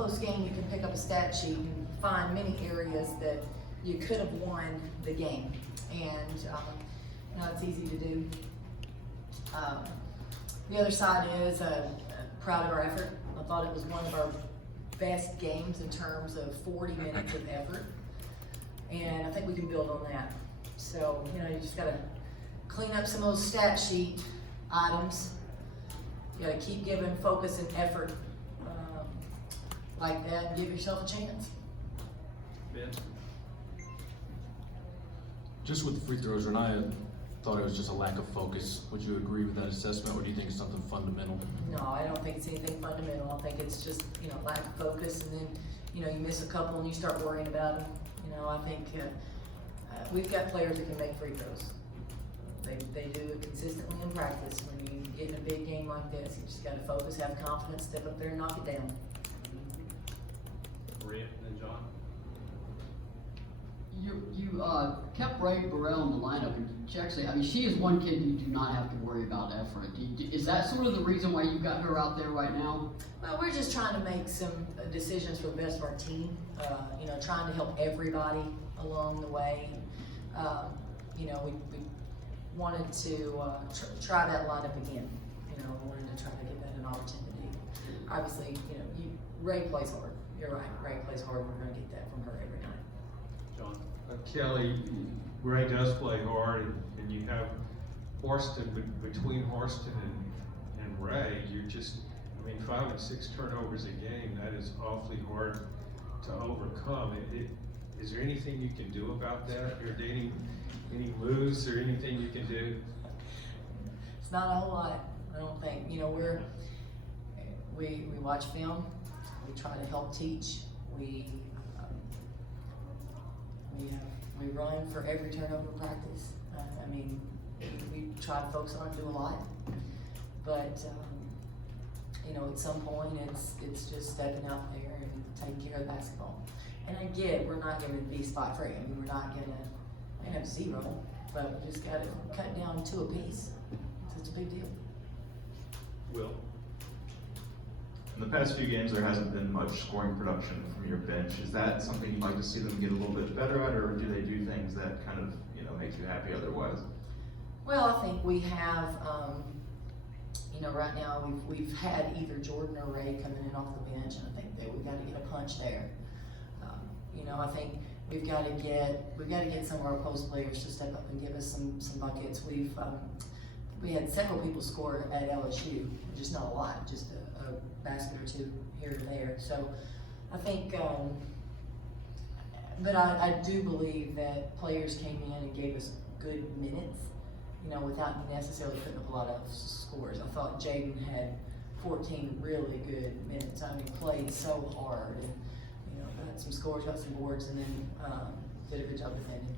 close game, you can pick up a stat sheet and find many areas that you could have won the game. And, it's easy to do. The other side is proud of our effort. I thought it was one of our best games in terms of 40 minutes of effort. And I think we can build on that. So, you just gotta clean up some of those stat sheet items. You gotta keep giving focus and effort like that and give yourself a chance. Ben? Just with the free throws, Renaya thought it was just a lack of focus. Would you agree with that assessment, or do you think it's something fundamental? No, I don't think it's anything fundamental. I think it's just, lack of focus, and then, you miss a couple and you start worrying about them. I think we've got players that can make free throws. They do it consistently in practice. When you get in a big game like this, you just gotta focus, have confidence, step up there and knock it down. Maria and John? You kept Ray Burrell in the lineup, and she is one kid you do not have to worry about effort. Is that sort of the reason why you got her out there right now? Well, we're just trying to make some decisions for the best of our team. Trying to help everybody along the way. We wanted to try that lineup again. We wanted to try to give that an opportunity. Obviously, Ray plays hard. You're right. Ray plays hard. We're going to get that from her every night. John? Kelly, Ray does play hard, and you have Horston, between Horston and Ray, you're just, 5 and 6 turnovers a game, that is awfully hard to overcome. Is there anything you can do about that? Are there any moves or anything you can do? It's not a whole lot, I don't think. We watch film, we try to help teach, we run for every turnover practice. We try to focus on it, do a lot, but at some point it's just stepping out there and taking care of basketball. And I get we're not going to be spot free. We're not going to have 0, but we just got to cut down 2 apiece. So it's a big deal. Will? In the past few games, there hasn't been much scoring production from your bench. Is that something you'd like to see them get a little bit better at, or do they do things that kind of, make you happy otherwise? Well, I think we have, right now we've had either Jordan or Ray coming in off the bench, and I think that we've got to get a punch there. I think we've got to get some of our post players to step up and give us some buckets. We had several people score at LSU, just not a lot, just a basket or 2 here or there. So I think, but I do believe that players came in and gave us good minutes, without necessarily putting up a lot of scores. I thought Jaden had 14 really good minutes. Played so hard, and got some scores, got some boards, and then did a good job defending.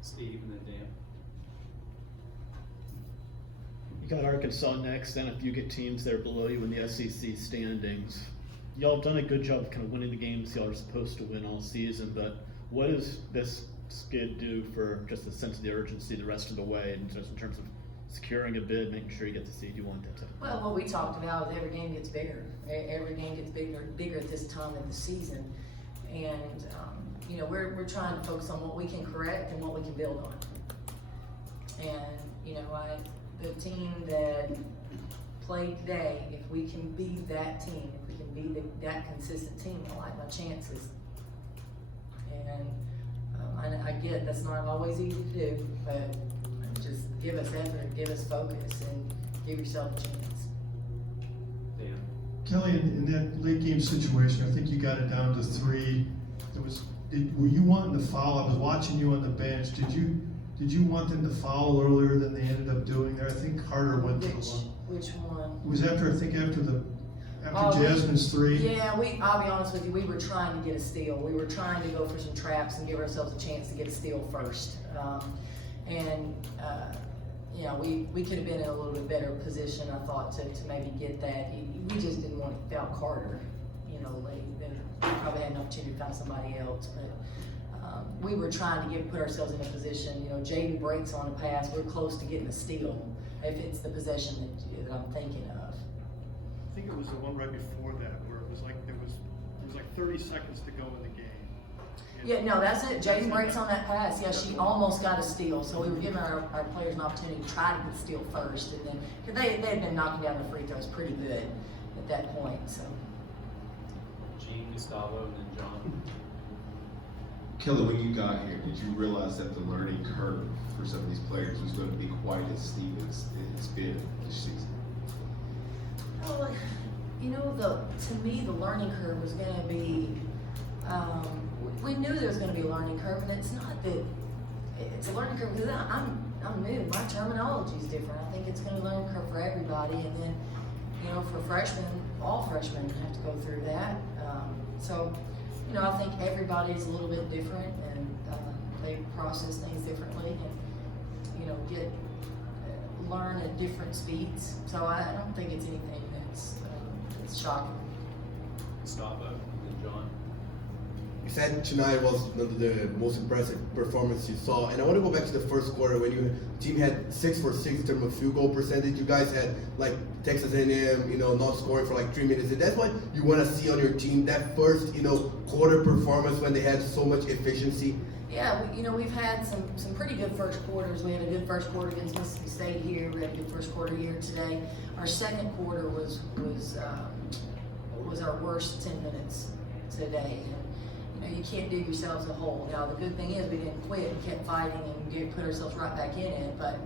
Steve and then Dan. You got Arkansas next, then a few good teams there below you in the SEC standings. Y'all have done a good job of kind of winning the games y'all are supposed to win all season, but what does this skid do for just the sense of the urgency the rest of the way, and just in terms of securing a bid, making sure you get the seed you want? Well, what we talked about is every game gets bigger. Every game gets bigger at this time of the season, and we're trying to focus on what we can correct and what we can build on. And the team that played today, if we can be that team, if we can be that consistent team, I like my chances. And I get that's not always easy to do, but just give us effort, give us focus, and give yourself a chance. Dan? Kelly, in that late game situation, I think you got it down to 3. Were you wanting to foul? I was watching you on the bench. Did you want them to foul earlier than they ended up doing there? I think Carter went to the one. Which one? It was after Jasmine's 3. Yeah, I'll be honest with you, we were trying to get a steal. We were trying to go for some traps and give ourselves a chance to get a steal first. We could have been in a little bit better position, I thought, to maybe get that. We just didn't want to foul Carter, late. Probably had an opportunity to foul somebody else, but we were trying to put ourselves in a position. Jaden breaks on a pass. We're close to getting a steal if it's the possession that I'm thinking of. I think it was the one right before that where it was like there was 30 seconds to go in the game. Yeah, no, that's it. Jaden breaks on that pass. Yeah, she almost got a steal. So we were giving our players an opportunity to try to get the steal first. And then, cause they had been knocking down the free throws pretty good at that point, so. Gene, Gustavo, and then John. Kelly, when you got here, did you realize that the learning curve for some of these players was going to be quite as steep as it's been this season? Well, you know, to me, the learning curve was gonna be, we knew there was gonna be a learning curve, and it's not that, it's a learning curve, because I'm new, my terminology is different. I think it's gonna be a learning curve for everybody, and then, you know, for freshmen, all freshmen have to go through that. So, you know, I think everybody's a little bit different, and they process things differently, and, you know, learn at different speeds. So I don't think it's anything that's shocking. Gustavo, and then John. You said tonight was one of the most impressive performance you saw, and I want to go back to the first quarter when your team had 6 for 6 in terms of field goal percentage. You guys had like Texas A&M, you know, not scoring for like 3 minutes, and that's what you want to see on your team. That first, you know, quarter performance when they had so much efficiency. Yeah, you know, we've had some pretty good first quarters. We had a good first quarter against Mississippi State here. We had a good first quarter here today. Our second quarter was our worst 10 minutes today. And, you know, you can't dig yourselves a hole. Now, the good thing is we didn't quit. We kept fighting and put ourselves right back in it. But,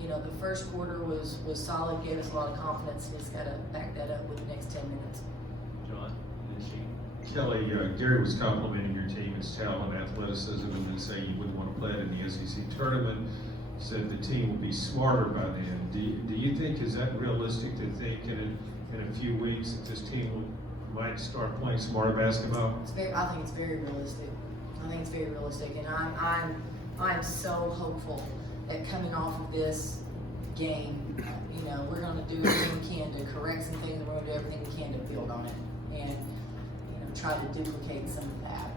you know, the first quarter was solid, gave us a lot of confidence. We just got to back that up with the next 10 minutes. John, and then Gene. Kelly, Gary was complimenting your team, its talent, athleticism, and then saying you wouldn't want to play it in the SEC tournament. Said the team will be smarter by then. Do you think, is that realistic to think in a few weeks that this team might start playing smarter basketball? I think it's very realistic. I think it's very realistic, and I'm so hopeful that coming off of this game, you know, we're going to do everything we can to correct some things, and we're going to do everything we can to build on it, and you know, try to duplicate some of that.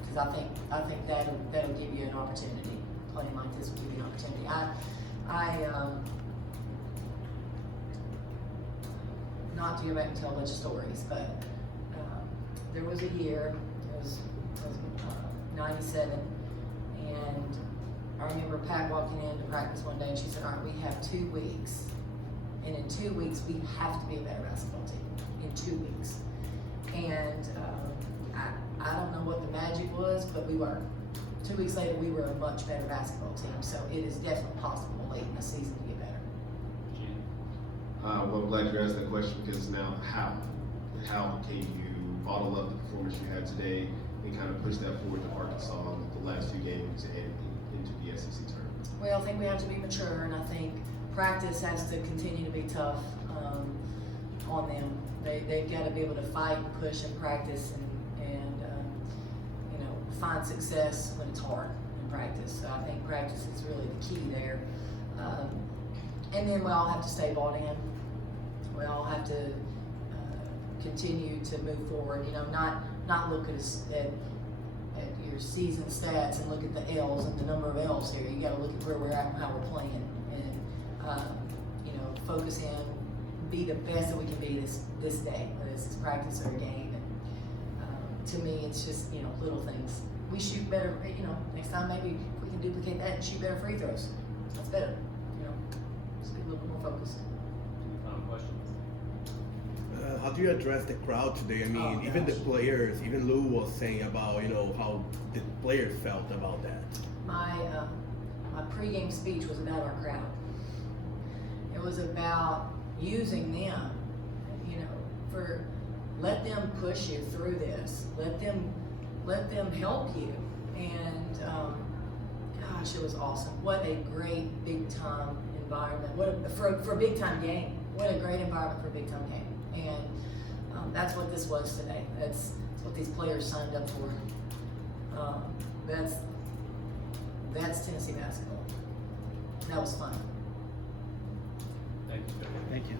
Because I think that'll give you an opportunity. Playing like this will give you an opportunity. Not to go back and tell a bunch of stories, but there was a year, it was 97, and I remember Pat walking into practice one day and she said, all right, we have 2 weeks, and in 2 weeks we have to be a better basketball team, in 2 weeks. And I don't know what the magic was, but we were. 2 weeks later, we were a much better basketball team, so it is definitely possible late in the season to get better. Gene. Well, I'm glad you asked that question, because now how can you bottle up the performance you had today and kind of push that forward to Arkansas with the last few games and into the SEC tournament? Well, I think we have to be mature, and I think practice has to continue to be tough on them. They've got to be able to fight and push and practice and you know, find success when it's hard in practice. So I think practice is really the key there. And then we all have to stay bought in. We all have to continue to move forward. You know, not look at your season stats and look at the L's and the number of L's here. You got to look at where we're at and how we're playing, and you know, focus in, be the best that we can be this day, whether it's practice or a game. And to me, it's just, you know, little things. We shoot better. You know, next time maybe we can duplicate that and shoot better free throws. That's better. You know, just be a little bit more focused. Any final questions? How do you address the crowd today? I mean, even the players, even Lou was saying about, you know, how the players felt about that. My pregame speech was about our crowd. It was about using them, you know, let them push you through this. Let them help you. And gosh, it was awesome. What a great big time environment. For a big time game. What a great environment for a big time game. And that's what this was today. That's what these players signed up for. That's Tennessee basketball. That was fun. Thank you. Thank you.